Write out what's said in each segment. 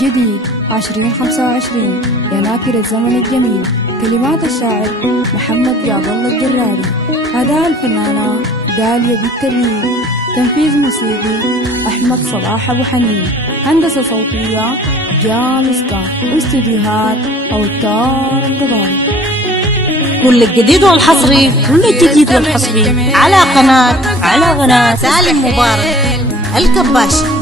جديد 2025 يناكر الزمن الجميل. كلمات الشاعر محمد رياض الله الجراري، أداء الفنانة داليا بالترنيم، تنفيذ موسيقي أحمد صلاح أبو حنين، هندسة صوتية جامسكا، واستديوهات أوتار القضاء. كل الجديد والحصري على قناة سالم مبارك الكباشي.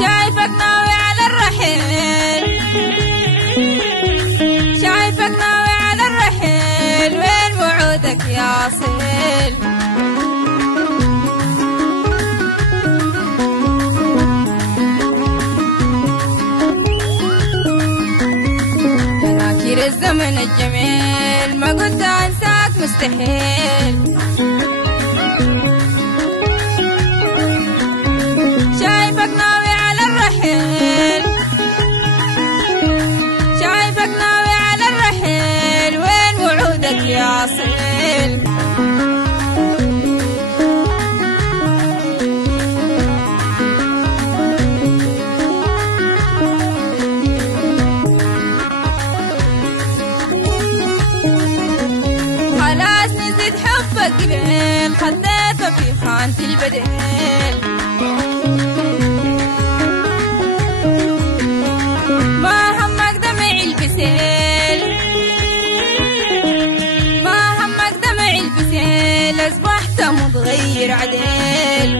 شايفك ناوي على الرحيل، شايفك ناوي على الرحيل، وين وعودك يا أصيل؟ تناكر الزمن الجميل، ما قلت أنساك مستحيل. شايفك ناوي على الرحيل، شايفك ناوي على الرحيل، وين وعودك يا أصيل؟ خلاص نسيت حبك قبل، خديته في خانة البديل. ما همك دمع البسيل، ما همك دمع البسيل، أصبحت متغير عديل.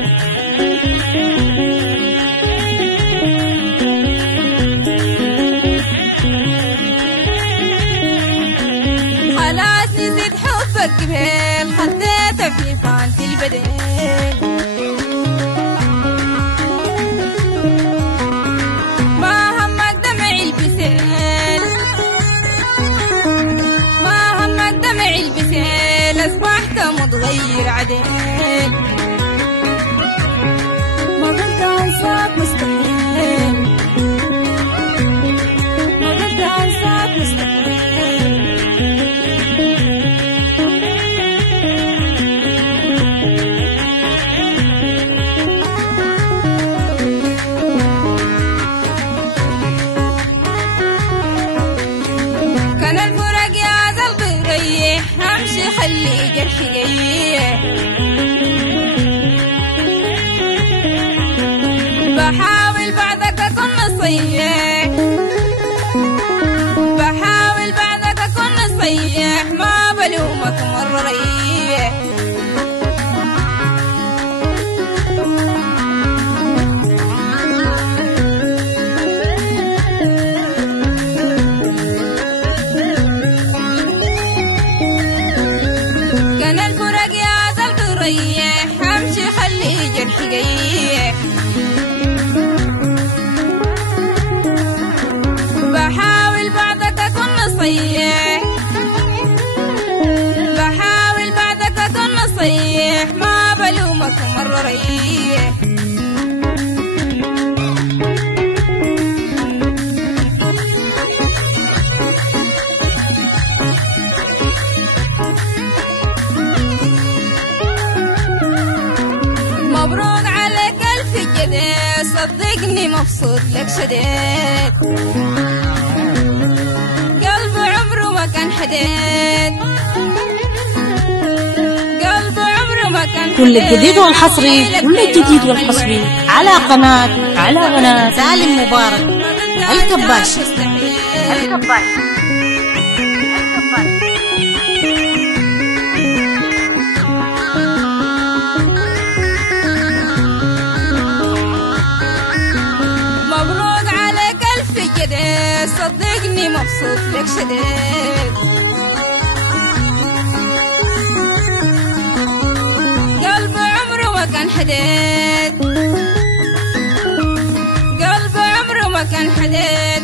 خلاص نسيت حبك قبل، خديته في خانة البديل. ما همك دمع البسيل، ما همك دمع البسيل، أصبحت متغير عديل. ما قلت أنساك مستحيل، ما قلت أنساك مستحيل. كان الفراق يا قلبي ريح، امشي خلي جرحي جيح. بحاول بعدك اكون نصيح، بحاول بعدك اكون نصيح، ما بلومك مرة ريح. كان الفراق يا قلبي ريح، امشي خلي جرحي جيح. بحاول بعدك اكون نصيح، بحاول بعدك اكون نصيح، ما بلومك مرة ريح. مبروك عليك ألف جديد، صدقني مبسوط لك شديد. قلبي عمره ما كان حديد، قلبي عمره ما كان حديد. كل الجديد والحصري على قناة سالم مبارك الكباشي. مبروك عليك ألف جديد، صدقني مبسوط لك شديد. قلبي عمره ما كان حديد، قلبي عمره ما كان حديد.